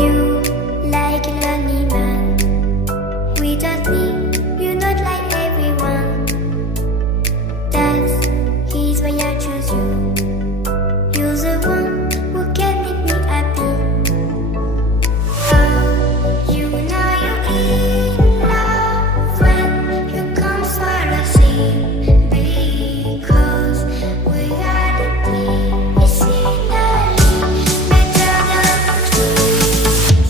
You like a lonely man. Without me, you're not like everyone. That's he's why I choose you. You're the one who can make me happy. Oh, you know you're in love when you come for the same. Because we are the scenery better than trees.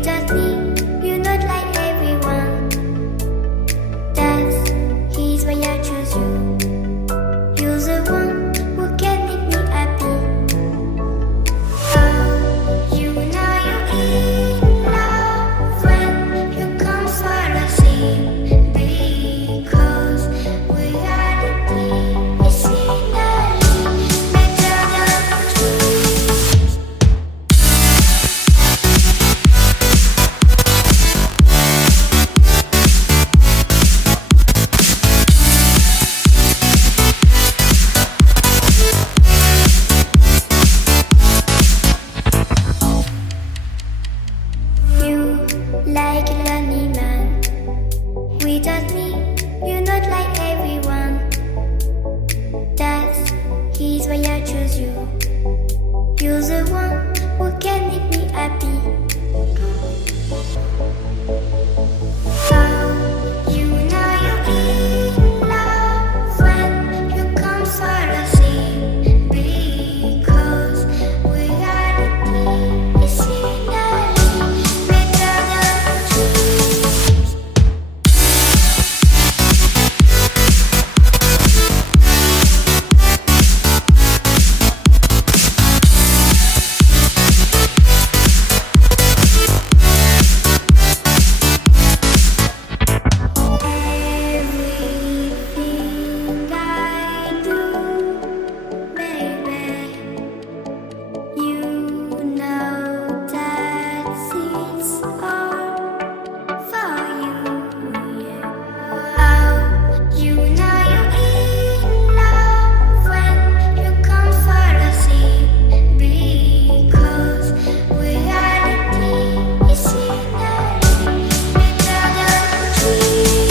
without me, you're not like everyone. That's he's why I choose you. You're the one who can make me happy. Oh, you know you're in love when you come for the same. Because we are the team, it's in the better than trees. You like a lonely man. Without me, you're not like everyone. That's he's why I choose you. You're the one who can make me happy. Oh, you know you're in love when you come for the same. Because we are the team, it's in the better than trees. Everything I do, baby, you know that it's all for you. Yeah. Oh, you know you're in love when you come for the same. Because we are the team, it's in the better than trees.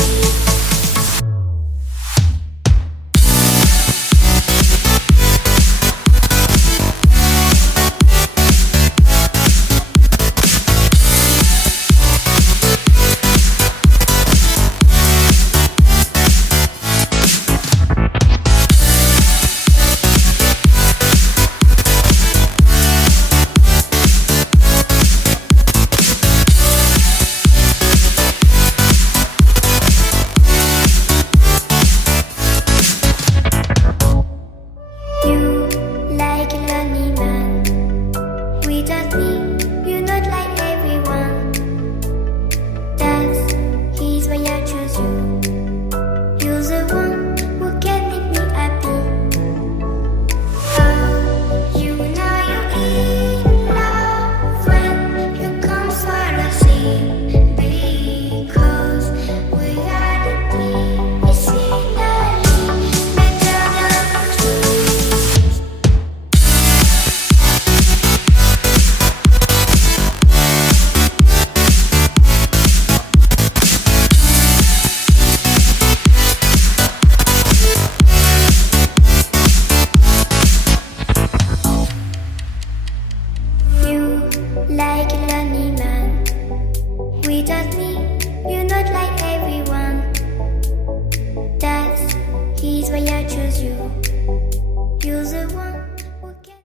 You like a lonely man. Without me, you're not like everyone. That's he's why I choose you. You're the one who can make me happy. Oh, you know you're in love when you come for the same. Because we are the team, it's in the better than trees. You like a lonely man. Without me, you're not like everyone. That's he's why I choose you.